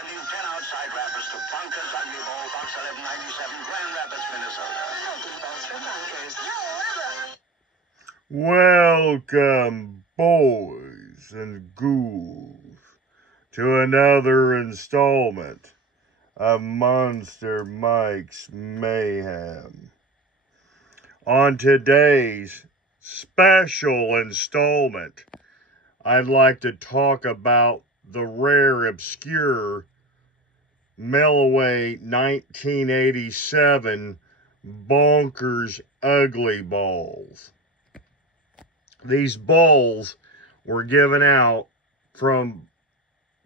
sending 10 outside wrappers to Bonkers Ugly Bowl, Box 1197, Grand Rapids, Minnesota. Ugly balls for Bonkers. Welcome, boys and ghouls, to another installment of Monster Mike's Mayhem. On today's special installment, I'd like to talk about the rare, obscure, mail-away 1987 Bonkers Ugly Balls. These balls were given out from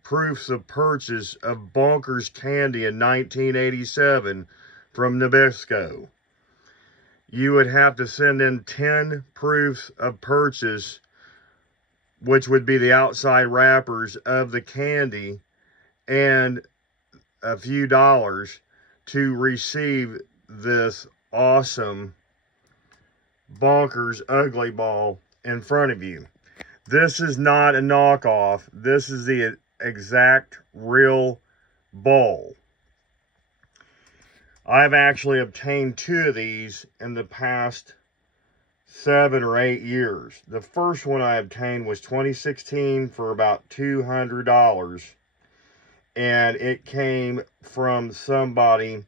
proofs of purchase of Bonkers candy in 1987 from Nabisco. You would have to send in 10 proofs of purchase, which would be the outside wrappers of the candy, and a few dollars to receive this awesome Bonkers Ugly Ball in front of you. This is not a knockoff. This is the exact real ball. I've actually obtained 2 of these in the past 7 or 8 years. The first one I obtained was 2016 for about $200. And it came from somebody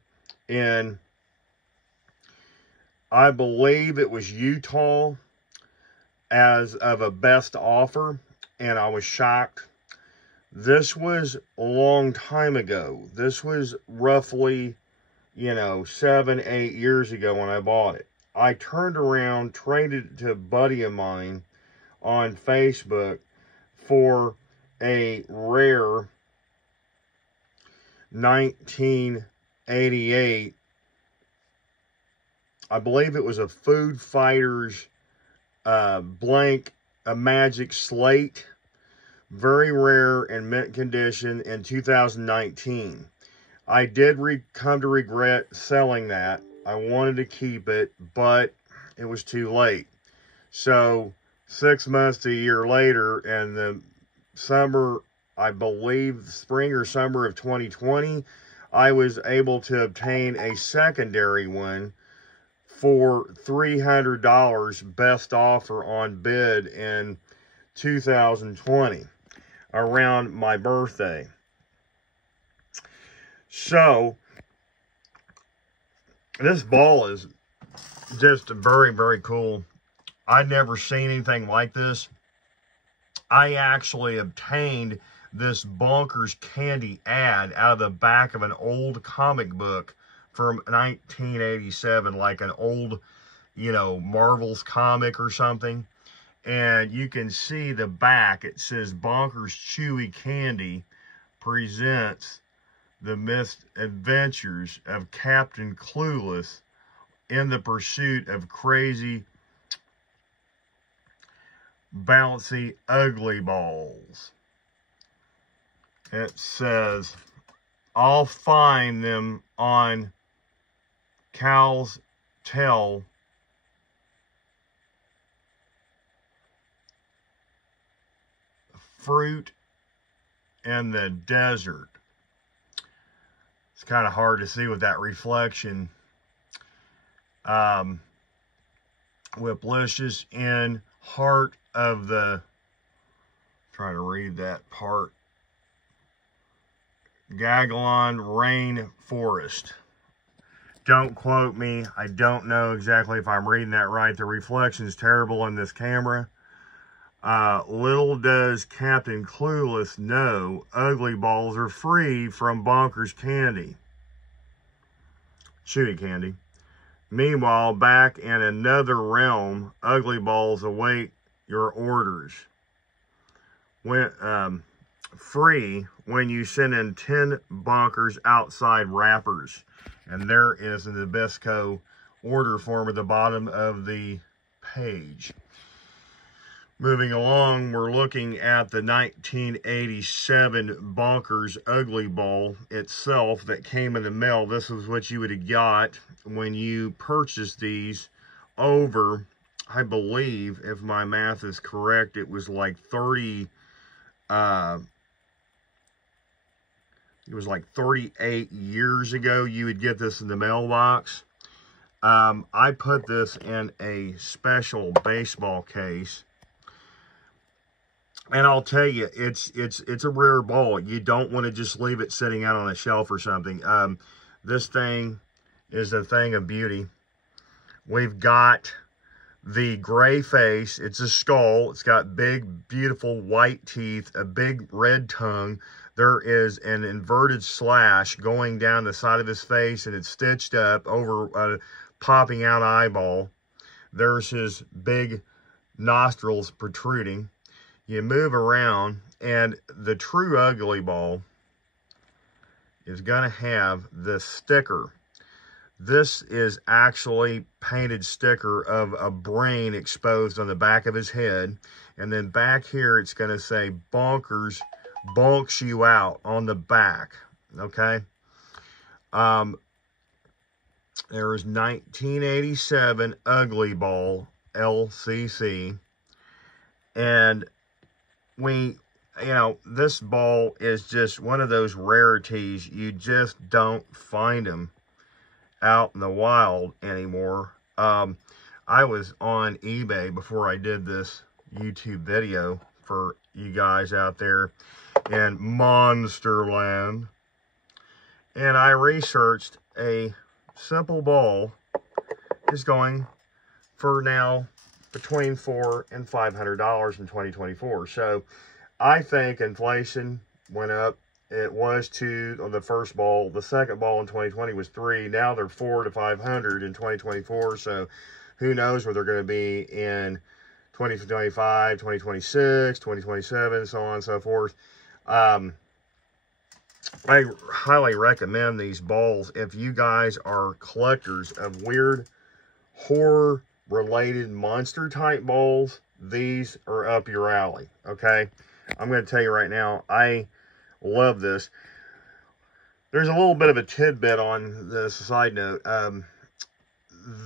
in, I believe it was Utah, as of a best offer, and I was shocked. This was a long time ago. This was roughly, 7, 8 years ago when I bought it. I turned around, traded it to a buddy of mine on Facebook for a rare 1988, I believe it was a Food Fighters blank, a magic slate, very rare and mint condition in 2019. I did come to regret selling that. I wanted to keep it, but it was too late. So 6 months to a year later, in the summer, I believe spring or summer of 2020, I was able to obtain a secondary one for $300 best offer on bid in 2020, around my birthday. So this ball is just very, very cool. I'd never seen anything like this. I actually obtained this Bonkers candy ad out of the back of an old comic book from 1987, like an old, Marvel's comic or something. And you can see the back. It says Bonkers Chewy Candy presents the misadventures of Captain Clueless in the pursuit of crazy, bouncy, ugly balls. It says, I'll find them on Cow's Tail, fruit in the desert. It's kind of hard to see with that reflection. Whiplicious in heart of the, trying to read that part, Gaglon rainforest. Don't quote me. I don't know exactly if I'm reading that right. The reflection is terrible in this camera. Little does Captain Clueless know, ugly balls are free from Bonkers candy. Chewy candy. Meanwhile, back in another realm, ugly balls await your orders. Free when you send in 10 Bonkers outside wrappers. And there is the Nabisco order form at the bottom of the page. Moving along, we're looking at the 1987 Bonkers Ugly Ball itself that came in the mail. This is what you would have got when you purchased these over, I believe, if my math is correct, it was like 30 it was like 38 years ago, you would get this in the mailbox. I put this in a special baseball case. And I'll tell you, it's a rare ball. You don't want to just leave it sitting out on a shelf or something. This thing is a thing of beauty. We've got the gray face. It's a skull. It's got big, beautiful white teeth, a big red tongue. There is an inverted slash going down the side of his face, and it's stitched up over a popping out eyeball. There's his big nostrils protruding. You move around, and the true ugly ball is going to have this sticker. This is actually painted sticker of a brain exposed on the back of his head. And then back here, it's going to say bonkers, bonks you out on the back. Okay. There is 1987 Ugly Ball LCC. And this ball is just one of those rarities. You just don't find them out in the wild anymore. I was on eBay before I did this YouTube video for you guys out there in Monsterland, and I researched a simple ball is going for now between $400 and $500 in 2024. So I think inflation went up. It was $2 on the first ball. The second ball in 2020 was $3. Now they're $400 to $500 in 2024. So who knows where they're going to be in 2025, 2026, 2027, so on and so forth. I highly recommend these balls if you guys are collectors of weird horror related monster type balls. These are up your alley. Okay, I'm going to tell you right now, I love this. There's a little bit of a tidbit on this side note.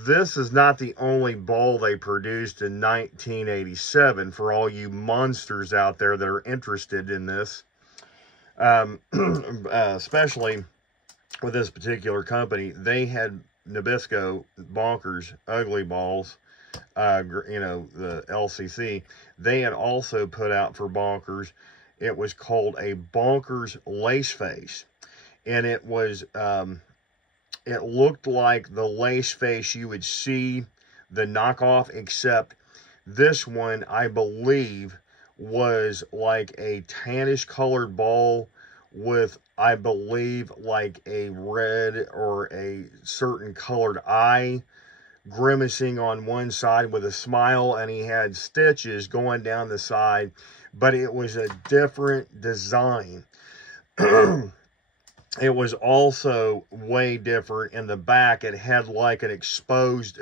This is not the only ball they produced in 1987 for all you monsters out there that are interested in this. Especially with this particular company, they had Nabisco bonkers ugly balls, the LCC. They had also put out for bonkers, it was called a bonkers lace face, and it was it looked like the lace face you would see the knockoff, except this one, I believe, was like a tannish colored ball with, I believe, like a red or a certain colored eye grimacing on one side with a smile, and he had stitches going down the side, but it was a different design. It was also way different in the back. It had like an exposed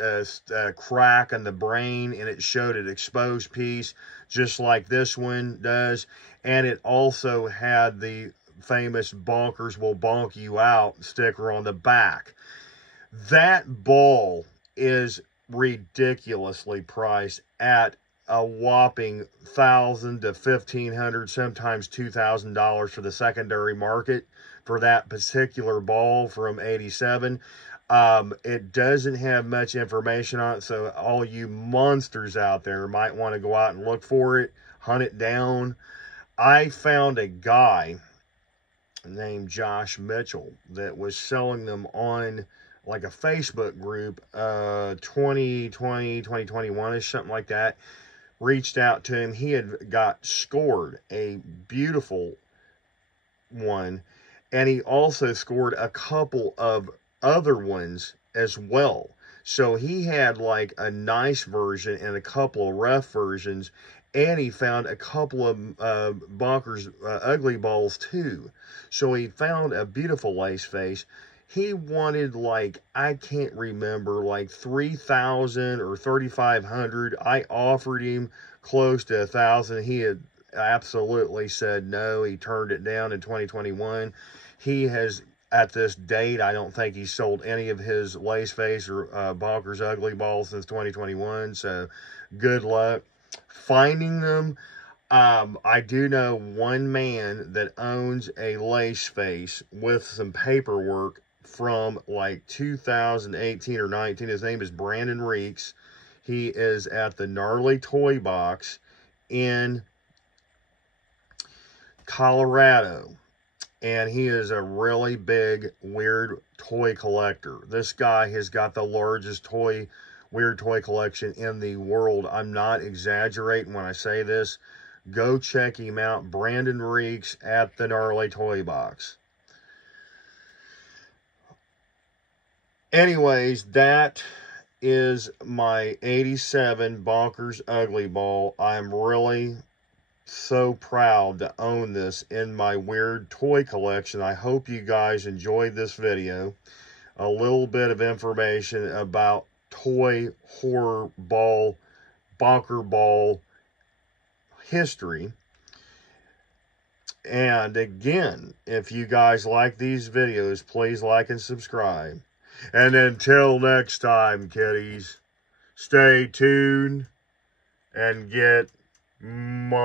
crack in the brain, and it showed an exposed piece, just like this one does. And it also had the famous bonkers will bonk you out sticker on the back. That ball is ridiculously priced at a whopping $1,000 to $1,500, sometimes $2,000 for the secondary market for that particular ball from 87. It doesn't have much information on it, so all you monsters out there might want to go out and look for it, hunt it down. I found a guy named Josh Mitchell that was selling them on like a Facebook group, 2020, 2021-ish, something like that. Reached out to him. He had got scored a beautiful one, and he also scored a couple of other ones as well. So he had like a nice version and a couple of rough versions, and he found a couple of bonkers ugly balls too. So he found a beautiful lace face. He wanted, like, I can't remember, like 3,000 or 3,500. I offered him close to 1,000. He had absolutely said no. He turned it down in 2021. He has, at this date, I don't think he sold any of his lace face or bonkers ugly balls since 2021. So good luck finding them. I do know one man that owns a lace face with some paperwork from like 2018 or 19. His name is Brandon Reeks. He is at the Gnarly Toy Box in Colorado. And he is a really big, weird toy collector. This guy has got the largest weird toy collection in the world. I'm not exaggerating when I say this. Go check him out. Brandon Reeks at the Gnarly Toy Box. Anyways, that is my 87 Bonkers Ugly Ball. I'm really so proud to own this in my weird toy collection. I hope you guys enjoyed this video. A little bit of information about toy horror ball, bonker ball history. And again, if you guys like these videos, please like and subscribe. And until next time, kiddies, stay tuned and get monster-fied.